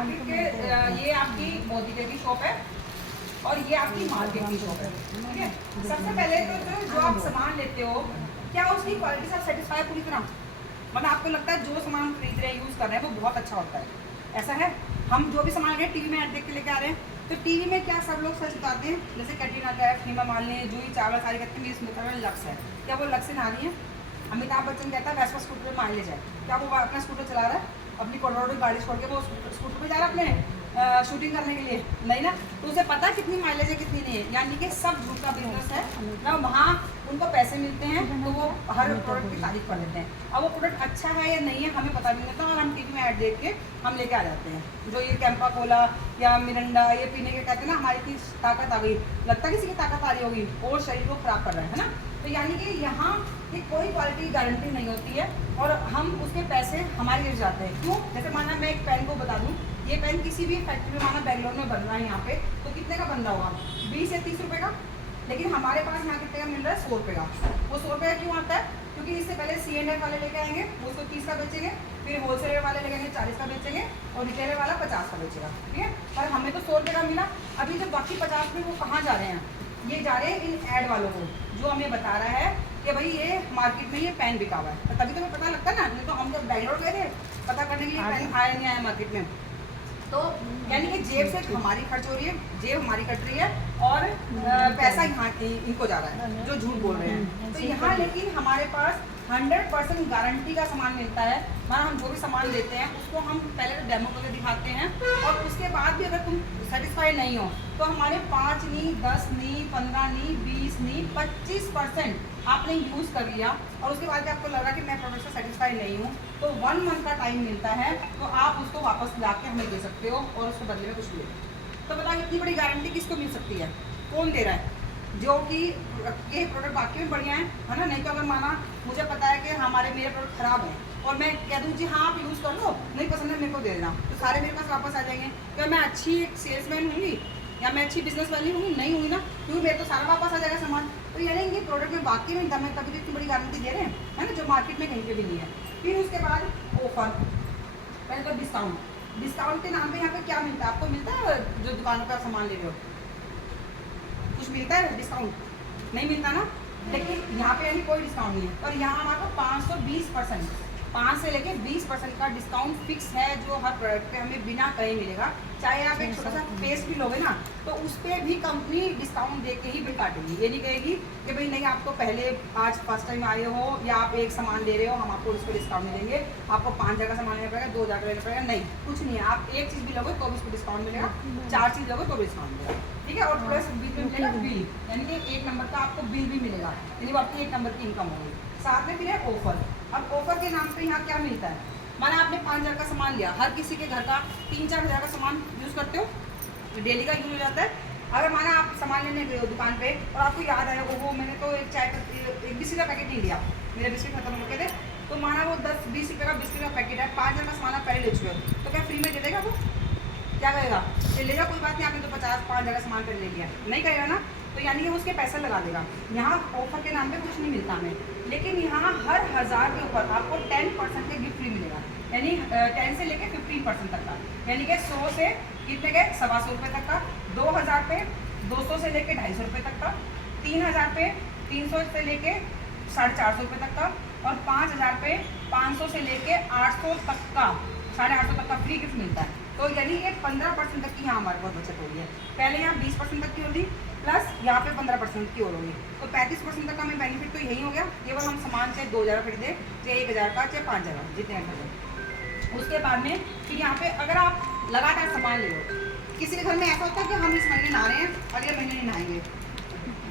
Market के ये आपकी मोदी की शॉप है और ये आपकी मार्केट की शॉप है, ठीक है। सबसे पहले तो जो आप सामान लेते हो क्या उसकी क्वालिटी से आप सेटिस्फाई पूरी तरह, मतलब आपको लगता है जो सामान खरीद रहे हैं यूज़ कर रहे हैं वो बहुत अच्छा होता है, ऐसा है। हम जो भी सामान ले टीवी में ऐड देख के लेके आ रहे हैं, तो टीवी में क्या सब लोग सच बताते हैं, जैसे कैटरीना कैफ, हीमा मालिनी, जूही चावला, सारी कहते हैं मेरी स्मृति में लक्स है। क्या वो लक्स से ना रही है? अमिताभ बच्चन कहता है वेस्पा स्कूटर में माइलेज है, क्या वो अपना स्कूटर चला रहा है? अपनी करोड़ों गाड़ी छोड़ के वो स्कूटर पे जा रहा है अपने शूटिंग करने के लिए? नहीं ना। तो उसे पता है कितनी माइलेज है कितनी नहीं है, यानी कि सब झूठ का बिजनेस है ना। वहाँ उनको पैसे मिलते हैं तो वो हर प्रोडक्ट की तारीफ कर लेते हैं। अब वो प्रोडक्ट अच्छा है या नहीं है हमें पता भी नहीं होता, और हम टीवी में ऐड देख के हम लेके आ जाते हैं। जो ये कैंपा कोला या मिरिंडा ये पीने के कहते हैं ना, हमारी इतनी ताकत आ गई, लगता है किसी की ताकत आ रही होगी और शरीर को खराब कर रहा है ना। तो यानी कि यहाँ की कोई क्वालिटी गारंटी नहीं होती है और हम उसके पैसे हमारे गिर जाते हैं। क्यों? जैसे माना मैं एक पेन को बता दूँ, ये पेन किसी भी फैक्ट्री में माना बेंगलोर में बन रहा है यहाँ पे, तो कितने का बन रहा होगा? 20 या 30 रुपये का। लेकिन हमारे पास यहाँ कितने का मिल रहा है? 100 रुपये का। वो 100 रुपये का क्यों आता है? क्योंकि इससे पहले C&F वाले लेके आएंगे, वो उसको 30 का बेचेंगे, फिर होलसेलर वाले लेके आएंगे 40 का बेचेंगे और रिटेलर वाला 50 का बेचेगा, ठीक है। पर हमें तो 100 रुपये का मिला। अभी जो बाकी 50 में वो कहाँ जा रहे हैं? ये जा रहे हैं इन ऐड वालों को, जो हमें बता रहा है कि भाई ये मार्केट में ये पेन बिका हुआ है। तो तभी तो हमें पता लगता है ना, नहीं तो हम जब बेंगलोर गए थे पता करने के लिए पेन आया नहीं आया मार्केट में। तो यानी कि जेब से हमारी खर्च हो रही है, जेब हमारी कट रही है और पैसा यहाँ इनको जा रहा है जो झूठ बोल रहे हैं। तो यहाँ लेकिन हमारे पास 100% गारंटी का सामान मिलता है। माना हम जो भी सामान लेते हैं उसको हम पहले तो डेमो करके दिखाते हैं और उसके बाद भी अगर तुम सेटिस्फाई नहीं हो तो हमारे 5 नहीं, 10 नहीं, 15 नहीं, 20 नहीं, 25% आपने यूज़ कर लिया और उसके बाद आपको लग रहा कि मैं प्रोडक्ट से सेटिस्फाई नहीं हूँ, तो 1 मंथ का टाइम मिलता है, तो आप उसको वापस ला के हमें दे सकते हो और उसको बदले में कुछ भी। तो बताओ इतनी बड़ी गारंटी किसको मिल सकती है? कौन दे रहा है? जो कि ये प्रोडक्ट बाकी में बढ़िया है ना। नहीं तो अगर माना मुझे पता है कि मेरे प्रोडक्ट खराब है और मैं कह दूँ जी हाँ आप यूज़ कर लो, नहीं पसंद है मेरे को दे देना, तो सारे मेरे पास वापस आ जाएंगे। क्या मैं अच्छी एक सेल्समैन होंगी या मैं अच्छी बिजनेस वाली होंगी? नहीं होंगी ना, क्योंकि मेरे तो सारा वापस आ जाएगा सामान। तो यानी ये प्रोडक्ट में बाकी में दम है, तभी तो इतनी बड़ी गारंटी दे रहे हैं, है ना, जो मार्केट में कहीं पे भी नहीं है। फिर उसके बाद ऑफर, पहले तो डिस्काउंट। डिस्काउंट के नाम पे यहाँ पे क्या मिलता है? आपको मिलता है जो दुकानों पर सामान ले रहे हो कुछ मिलता है डिस्काउंट? नहीं मिलता ना। लेकिन यहाँ पे यानी कोई डिस्काउंट नहीं है और यहाँ हमारे को 520%, 5 से लेके 20% का डिस्काउंट फिक्स है, जो हर प्रोडक्ट पे हमें बिना कहीं मिलेगा। चाहे आप एक छोटा सा पेस्ट भी लोगे ना तो उस पर भी कंपनी डिस्काउंट दे के ही बिल काटेगी। ये नहीं कहेगी कि भाई नहीं आपको पहले आज फर्स्ट टाइम आए हो या आप एक सामान ले रहे हो हम आपको उस पर डिस्काउंट नहीं देंगे, आपको 5,000 का सामान लेना पड़ेगा, 2,000 का लेना पड़ेगा, नहीं कुछ नहीं है। आप एक चीज़ भी लोगे तो भी उसको डिस्काउंट मिलेगा, 4 चीज़ लोगे तो भी डिस्काउंट मिलेगा, ठीक है। और प्लस बिल भी मिलेगा, बिल यानी कि 1 नंबर का आपको बिल भी मिलेगा, यानी वो आपकी 1 नंबर की इनकम होगी। साथ में फिर है ऑफर। अब ऑफर के नाम पे यहाँ क्या मिलता है? माना आपने 5,000 का सामान लिया, हर किसी के घर का 3-4 हज़ार का सामान यूज़ करते हो, डेली का यूज हो जाता है। अगर माना आप सामान लेने गए हो दुकान पे और आपको याद आया वो मैंने तो एक चाय का एक बिस्किट का पैकेट नहीं लिया, मेरे बिस्किट खत्म हो गए थे, तो माना वो 10-20 रुपये का बिस्किट का पैकेट है, 5,000 का सामान आप पहले ले चुके हो, तो क्या फ्री में दे देगा वो? क्या कहेगा? ले लेगा, कोई बात नहीं, आपने तो 5,000 का सामान पहले ले लिया, नहीं कहेगा ना। तो यानी कि वो उसके पैसा लगा देगा। यहाँ ऑफर के नाम पे कुछ नहीं मिलता हमें, लेकिन यहाँ हर 1,000 के ऊपर आपको 10% के गिफ्ट फ्री मिलेगा, यानी 10 से लेके 15% तक का, यानी कि 100 से कितने के 125 रुपये तक का, 2,000 पे 200 से लेके 250 रुपये तक का, 3,000 पे 300 से लेके 450 रुपये तक का, और 5,000 पे 500 से लेके 800 तक का, 850 तक का फ्री गिफ्ट मिलता है। तो यानी ये 15% तक की यहाँ हमारे पास बचत हो रही है। पहले यहाँ 20% तक की होगी, प्लस यहाँ पे 15% की और होगी, तो 35% तक का हमें बेनिफिट तो यही हो गया। केवल हम सामान चाहे 2,000 खरीदे, चाहे 1,000 का, चाहे 5,000 जितने खरीदे। उसके बाद में फिर यहाँ पे अगर आप लगातार सामान ले लो, किसी के घर में ऐसा होता है कि हम इस महीने नहा रहे हैं अगले महीने नहीं नहाएंगे,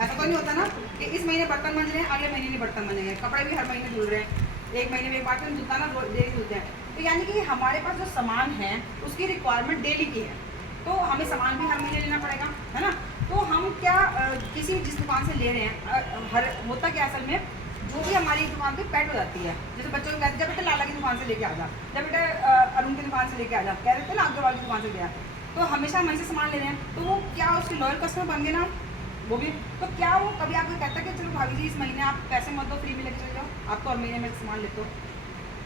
ऐसा तो नहीं होता ना कि इस महीने बर्तन मंज रहे हैं अगले महीने नहीं बर्तन बनेंगे, कपड़े भी हर महीने धुल रहे हैं, एक महीने में एक बार तो धुलता ना, डेली धुलते हैं। तो यानी कि हमारे पास जो सामान है उसकी रिक्वायरमेंट डेली की है, तो हमें सामान भी हर महीने लेना पड़ेगा, है ना। तो हम क्या किसी जिस दुकान से ले रहे हैं, हर होता क्या असल में, जो भी हमारी दुकान पे पेट हो जाती है, जैसे बच्चों को कहते हैं बेटा लाला की दुकान से लेके आ जा, जब बेटा अरुण की दुकान से लेके आ जा, कह देते हैं ना अग्रवाल की दुकान से गया, तो हमेशा हम से सामान ले रहे हैं, तो वो क्या उसके लॉयल कस्टमर बन गए ना वो भी। तो क्या वो कभी आपको कहता है कि चलो भाभी जी इस महीने आप पैसे मत दो, फ्री में लेके चले जाओ, आप तो हर महीने में सामान लेते हो,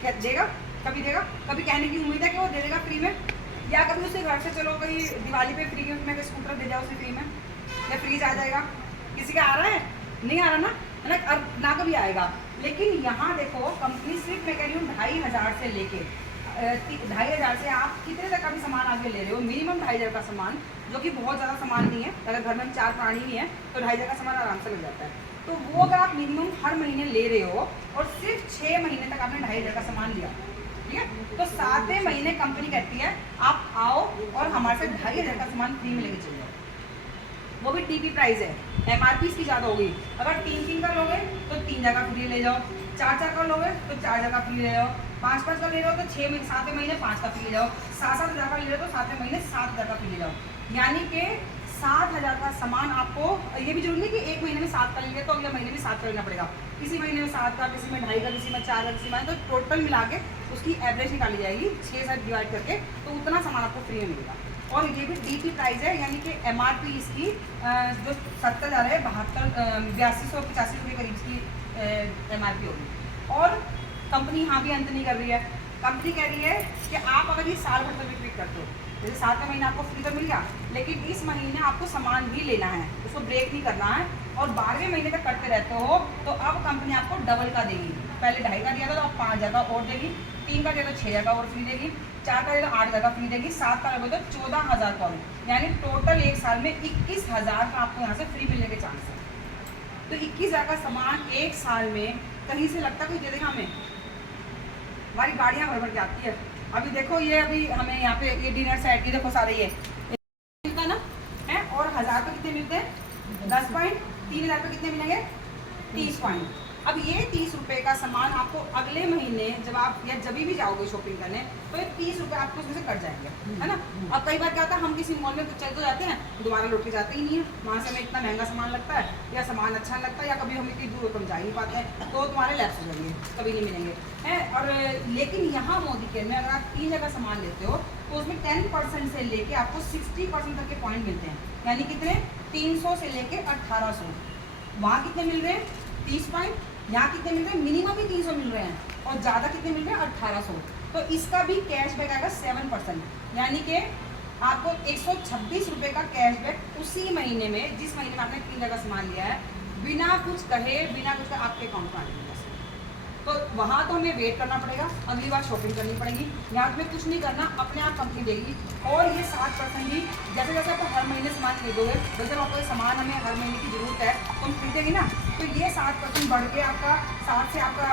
क्या देगा? कभी देगा? कभी कहने की उम्मीद है कि वो दे देगा फ्री में? या कभी उसे घर से चलो कहीं दिवाली पे फ्री गिफ्ट में स्कूटर दे जाओ उसे फ्री में, या फ्रीज आ जाएगा। किसी का आ रहा है? नहीं आ रहा ना, है ना, ना कभी आएगा। लेकिन यहाँ देखो कंपनी सिर्फ मैं कह रही हूँ 2500 से लेके 2500 से आप कितने तक का भी सामान आगे ले रहे हो, मिनिमम 2500 का सामान, जो कि बहुत ज़्यादा सामान नहीं है। अगर घर में 4 प्राणी भी हैं तो 2500 का सामान आराम से लग जाता है। तो वो अगर आप मिनिमम हर महीने ले रहे हो और सिर्फ 6 महीने तक आपने 2500 का सामान लिया, ठीक है, तो 7वें महीने कंपनी कहती है आप आओ और हमारे से 2500 का सामान फ्री में लेके चले जाओ। वो भी टीपी प्राइस है, MRP इसकी ज़्यादा होगी। अगर 3 का लोगे तो 3 जगह फ्री ले जाओ, 4 का लोगे तो 4 जगह फ्री ले जाओ, 5 का ले रहे हो तो 7वें महीने 5 का फ्री ले जाओ, 7 हज़ार का ले रहे हो तो 7वें महीने 7 हज़ार का फ्री ले जाओ। यानी कि 7,000 का सामान आपको, ये भी जरूरी नहीं कि एक महीने में 7 का लेंगे तो अगले महीने में 7 का लेना पड़ेगा। किसी महीने में 7 का, किसी में 2.5 का, किसी में 4 का, किसी में, तो टोटल मिला के उसकी एवरेज निकाली जाएगी 6 से डिवाइड करके, तो उतना सामान आपको फ्री में मिलेगा। और ये भी DP प्राइस है, यानी कि MRP इसकी जो 70,000 है, 8285 रुपये करीब इसकी MRP होगी। और कंपनी यहाँ भी अंत नहीं कर रही है। कंपनी कह रही है कि आप अगर ये साल भर तक बिक्री करते हो, जैसे 7वें महीने आपको फ्री तो मिल गया, लेकिन इस महीने आपको सामान भी लेना है, उसको ब्रेक नहीं करना है, और 12वें महीने तक करते रहते हो, तो अब कंपनी आपको डबल का देगी। पहले 2.5 का दिया था तो अब 5,000 का और देगी, 3 का दिया तो 6,000 का और फ्री देगी, 4 का दिया तो 8,000 का फ्री देगी, 7 का लगे तो 14,000 का, यानी टोटल एक साल में 21,000 का आपको यहाँ से फ्री मिलने के चांस है। तो 21,000 का सामान एक साल में कहीं से लगता कोई दे देगा हमें? हमारी गाड़ियाँ भर भर के आती है। अभी देखो ये अभी हमें यहाँ पे ये डिनर सेट की देखो सारे ये मिलता ना है, और 1000 पे कितने मिलते हैं? 10 पॉइंट। 3,000 पे कितने मिलेंगे? 30 पॉइंट। अब ये 30 रुपये का सामान आपको अगले महीने जब आप या जब भी जाओगे शॉपिंग करने, तो ये 30 रुपये आपको उसमें से कट जाएंगे, है ना। अब कई बार क्या होता है, हम किसी मॉल में चल तो जाते हैं, दोबारा लौट के जाते ही नहीं है, वहाँ से हमें इतना महंगा सामान लगता है या सामान अच्छा नहीं लगता, या कभी हम इतनी दूर हम जा ही नहीं पाते हैं, तो तुम्हारे लैप्स हो जाएंगे, कभी नहीं मिलेंगे, है। और लेकिन यहाँ मोदी केयर में अगर आप 3 जगह सामान लेते हो तो उसमें 10% से लेके आपको 60% तक के पॉइंट मिलते हैं, यानी कितने? 300 से लेके 1800। वहाँ कितने मिल रहे हैं? 30 पॉइंट। यहाँ कितने मिल रहे हैं? मिनिमम ही 300 मिल रहे हैं, और ज़्यादा कितने मिल रहे हैं? 1800। तो इसका भी कैशबैक आएगा 7%, यानी कि आपको 126 रुपये का कैशबैक उसी महीने में, जिस महीने में आपने 3 जगह सामान लिया है, बिना कुछ कहे, बिना कुछ कहे आपके अकाउंट में आएगा। तो वहाँ तो हमें वेट करना पड़ेगा, अगली बार शॉपिंग करनी पड़ेगी। यहाँ तुम्हें कुछ नहीं करना, अपने आप कंपनी देगी। और ये 7% ही, जैसे जैसे आप हर महीने सामान खरीदोगे, जैसे आपको सामान हमें हर महीने की ज़रूरत है तो हम खरीदेंगे ना, तो ये 7% बढ़ के आपका 7 से आपका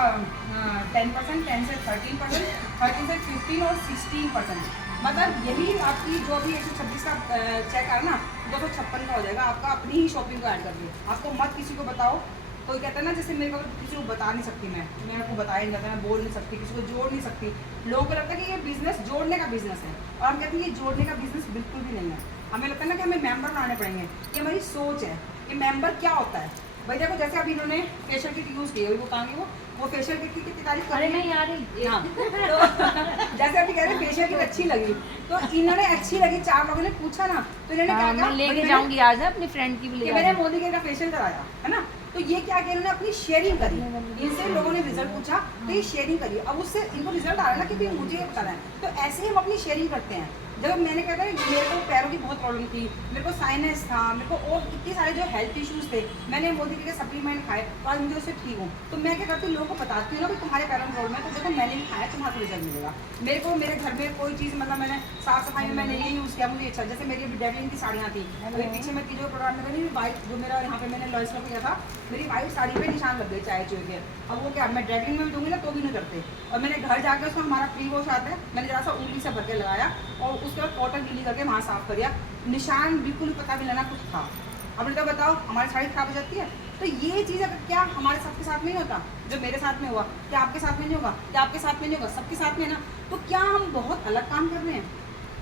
10%, 10 से 13%, 13 से 15 और 16%, मतलब यही आपकी जो भी 126 का चेक आ रहा ना, 256 का हो जाएगा आपका, अपनी ही शॉपिंग को ऐड करके। आपको मत किसी को बताओ। कोई कहता है ना, जैसे मेरे को किसी को बता नहीं सकती, मैं आपको बताया नहीं जाता, मैं बोल नहीं सकती, किसी को जोड़ नहीं सकती। लोगों को लगता है कि ये बिजनेस जोड़ने का बिजनेस है, और हम कहते हैं ये जोड़ने का बिजनेस बिल्कुल भी नहीं है। हमें लगता है ना कि हमें मेंबर बनाने पड़ेंगे, ये हमारी सोच है। ये मेंबर क्या होता है भाई? देखो जैसे अभी इन्होंने फेशियल किट यूज़ की है, वो कहेंगे वो फेशियल किट की कितनी तारीफ कर रही है। हाँ, तो जैसे अभी कह रहे फेशियल किट अच्छी लगी, तो इन्होंने अच्छी लगी, 4 लोगों ने पूछा ना, तो इन्होंने क्या कहा, लेके जाऊंगी आज अपनी फ्रेंड की भी, मैंने मोदी के का फेशियल कराया है ना। तो ये क्या किया, इन्होंने अपनी शेयरिंग करी, इनसे लोगों ने रिजल्ट पूछा तो ये शेयरिंग करी, अब उससे इनको रिजल्ट आ रहा है ना कि भाई मुझे ये बताना है। तो ऐसे ही हम अपनी शेयरिंग करते हैं। जब मैंने कहता है मेरे को पैरों की बहुत प्रॉब्लम थी, मेरे को साइनस था, मेरे को और इतने सारे जो हेल्थ इश्यूज थे, मैंने मोदी के सप्लीमेंट खाए तो आज मुझे उससे ठीक हूँ। तो मैं क्या करती हूँ, लोगों को बताती हूँ ना कि तुम्हारे पैरों में प्रॉब्लम है, तो देखो मैंने भी खाया, तुम्हारा रिजल्ट मिलेगा। मेरे को मेरे घर में कोई चीज़, मतलब मैंने साफ सफाई में मैंने ये यूज़ किया, मुझे अच्छा। जैसे मेरी डेवलिन की साड़ियाँ थी, अभी पीछे मैं तीजों प्रोग्राम में गई, वाइट जो मेरा यहाँ पे मैंने लॉइस किया था, मेरी वाइट साड़ी पे निशान लग गए चाय चुए के। अब वो क्या, मैं ड्रेगलिंग में भी दूंगी ना तो भी नहीं करते। और मैंने घर जाकर उसमें हमारा प्री वॉश आता है, मैंने जरा सा उंगली से भर के लगाया और उसके बाद कॉटन गीली करके वहाँ साफ कर दिया, निशान बिल्कुल पता भी लेना कुछ था। अब तो बताओ हमारी साड़ी खराब हो जाती है। तो ये चीज़ अगर क्या हमारे साथ के साथ में नहीं होता, जो मेरे साथ में हुआ, क्या आपके साथ में नहीं होगा, क्या आपके साथ में नहीं होगा, सबके साथ में ना, तो क्या हम बहुत अलग काम कर रहे हैं?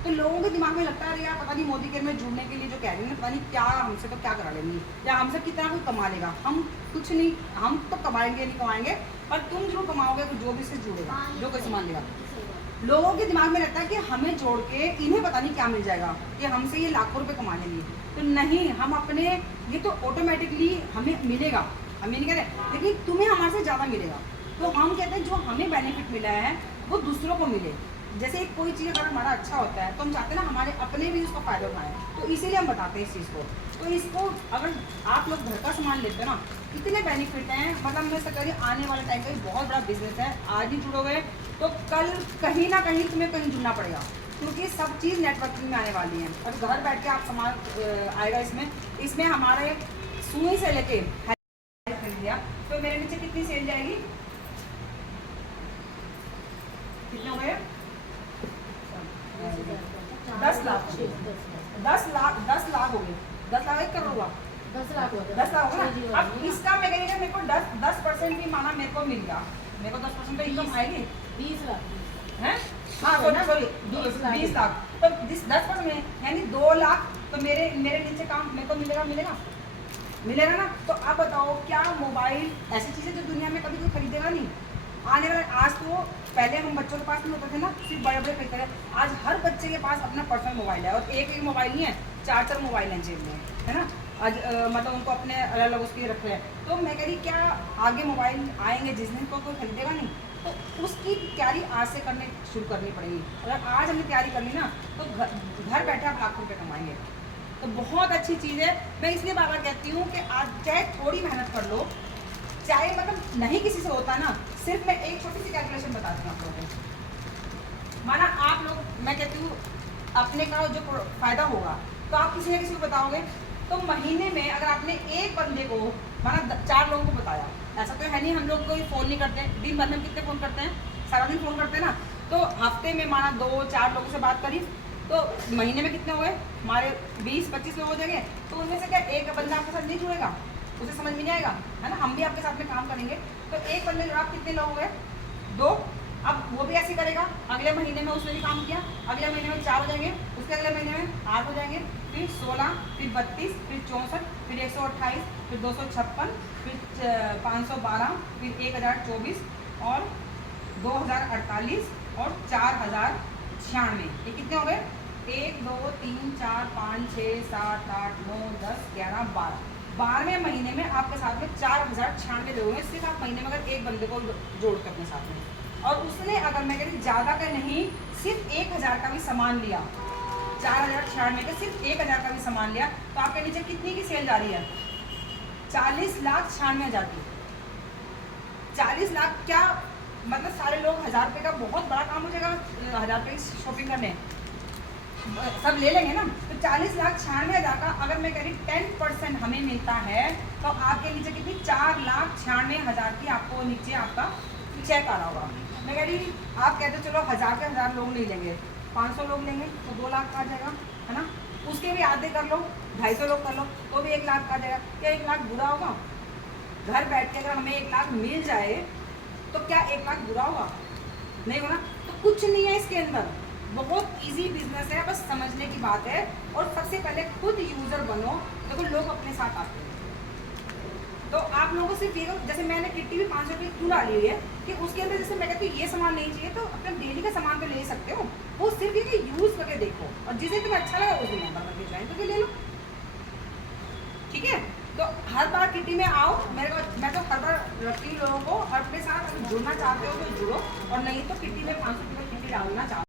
तो लोगों के दिमाग में लगता है यार पता नहीं मोदी केयर में जुड़ने के लिए जो कह रहे हैं, पता नहीं क्या हमसे तो क्या करा लेंगी, या हमसे कितना कोई कमा लेगा। हम कुछ नहीं, हम तो कमाएंगे नहीं कमाएंगे, पर तुम जरूर कमाओगे तो जो भी से जुड़ेगा, जो कोई सामान लेगा। लोगों के दिमाग में रहता है कि हमें जोड़ के इन्हें पता नहीं क्या मिल जाएगा, कि हमसे ये लाखों रुपए कमा लेंगे। तो नहीं, हम अपने, ये तो ऑटोमेटिकली हमें मिलेगा, हम ये नहीं कह रहे, लेकिन तुम्हें हमारे से ज़्यादा मिलेगा। तो हम कहते हैं जो हमें बेनिफिट मिला है वो दूसरों को मिले। जैसे कोई चीज़ अगर हमारा अच्छा होता है तो हम चाहते हैं ना हमारे अपने भी उसका फ़ायदा उठाएं, तो इसीलिए हम बताते हैं इस चीज़ को। तो इसको अगर आप लोग घर का सामान लेते हैं ना, इतने बेनिफिट हैं, मतलब मैं ऐसा कह आने वाले टाइम का बहुत बड़ा बिजनेस है। आज ही जुड़ोगे तो कल कहीं ना कहीं तुम्हें कहीं जुड़ना पड़ेगा, क्योंकि सब चीज़ नेटवर्किंग में आने वाली है। और घर बैठ के आप सामान आएगा इसमें हमारे सुई से लेके खरीद लिया तो मेरे नीचे कितनी सेल जाएगी, कितने हो गए? 10 लाख, 10 लाख, 10 लाख हो गए, 10 लाख 1 करोड़ हुआ, 10 लाख हो 10 लाख होगा ना। अब इसका मैं कह मेरे को 10% भी माना मेरे को मिल गया, मेरे को 10% तो इनकम आएगी 20 लाख हैं। हाँ सॉरी 20 लाख, तो 10% में यानी 2 लाख, तो मेरे नीचे काम मेरे को मिलेगा ना। तो आप बताओ क्या मोबाइल ऐसी चीज़ है जो दुनिया में कभी कोई खरीदेगा नहीं आने वाले। आज तो पहले हम बच्चों के पास में होते थे ना, सिर्फ बड़े खरीदते थे, आज हर बच्चे के पास अपना पर्सनल मोबाइल है, और एक मोबाइल नहीं है, 4 मोबाइल हैं जेब में, है ना। आज मतलब उनको अपने अलग अलग उसके रख रहे हैं। तो मैं कह रही क्या आगे मोबाइल आएंगे जिस दिन को कोई खरीदेगा नहीं, तो उसकी तैयारी आज से करने शुरू करनी पड़ेगी। अगर आज हमने तैयारी कर ली ना तो घर बैठे आप लाख रुपये कमाएंगे, तो बहुत अच्छी चीज़ है। मैं इसलिए बार बार कहती हूँ कि आज चाहे थोड़ी मेहनत कर लो, चाहे मतलब नहीं किसी से होता ना, सिर्फ मैं एक छोटी सी कैलकुलेशन बताती हूँ आप लोगों को। माना आप लोग, मैं कहती हूँ अपने का जो फायदा होगा तो आप किसी न किसी को बताओगे, तो महीने में अगर आपने एक बंदे को माना 4 लोगों को बताया, ऐसा तो है नहीं हम लोग कोई फ़ोन नहीं करते, दिन भर में कितने फ़ोन करते हैं, सारा दिन फ़ोन करते हैं ना। तो हफ्ते में माना 2-4 लोगों से बात करी, तो महीने में कितने हुए हमारे 20-25 लोग हो जाएंगे। तो उनमें से क्या एक बंदा आपके साथ नहीं जुड़ेगा, उसे समझ में नहीं आएगा, है ना। हम भी आपके साथ में काम करेंगे, तो एक बंदे जो आप कितने लोग हुए 2, अब वो भी ऐसे करेगा, अगले महीने में उसने भी काम किया, अगले महीने में 4 हो जाएंगे, उसके अगले महीने में 8 हो जाएंगे, फिर 16, फिर 32, फिर 64, फिर 128, फिर 256, फिर 512, फिर 1024 और 2048 और 4096। ये कितने हो गए? 1 2 3 4 5 6 7 8 9 10 11 12। 12वें महीने में आपके साथ में 4096 लोग हैं, सिर्फ आप महीने में अगर एक बंदे को जोड़ते अपने साथ में, और उसने अगर मैं कहती ज़्यादा का नहीं सिर्फ 1000 का भी सामान लिया, 4096 का सिर्फ 1000 का भी सामान लिया, तो आपके नीचे कितनी की सेल जा रही है? 40,96,000 की। 40 लाख क्या मतलब सारे लोग 1000 रुपये का बहुत बड़ा काम हो जाएगा, 1000 रुपये की शॉपिंग करने सब ले लेंगे ना। तो 40,96,000 का अगर मैं कह रही 10% हमें मिलता है, तो आपके नीचे कितनी 4,96,000 की आपको नीचे आपका चेक आ रहा होगा। मैं कह रही आप कहते चलो 1000 के 1000 लोग नहीं लेंगे, 500 लोग लेंगे तो 2 लाख का आ जाएगा, है ना। उसके भी आधे कर लो, 250 लोग कर लो तो भी 1 लाख का आ जाएगा। क्या 1 लाख बुरा होगा? घर बैठ के अगर हमें 1 लाख मिल जाए तो क्या 1 लाख बुरा होगा? नहीं होगा। तो कुछ नहीं है इसके अंदर, बहुत इजी बिजनेस है, बस समझने की बात है। और सबसे पहले खुद यूजर बनो, देखो लोग अपने साथ आते हैं। तो आप लोगों को सिर्फ ये, जैसे मैंने किट्टी भी 500 रुपये क्यों डाली हुई है कि उसके अंदर जैसे मैं कहती हूँ ये सामान नहीं चाहिए तो अपना डेली का सामान तो ले सकते हो, वो सिर्फ ये यूज़ करके देखो, और जिसे तुम्हें अच्छा लगा उस दिन मेंबर करके ज्वाइन करके ले लो, ठीक है। तो हर बार किट्टी में आओ, मैं तो हर बार रखती हूँ लोगों को, और अपने साथ जुड़ना चाहते हो तो जुड़ो, और नहीं तो किट्टी में 500 रुपये किट्टी डालना चाहते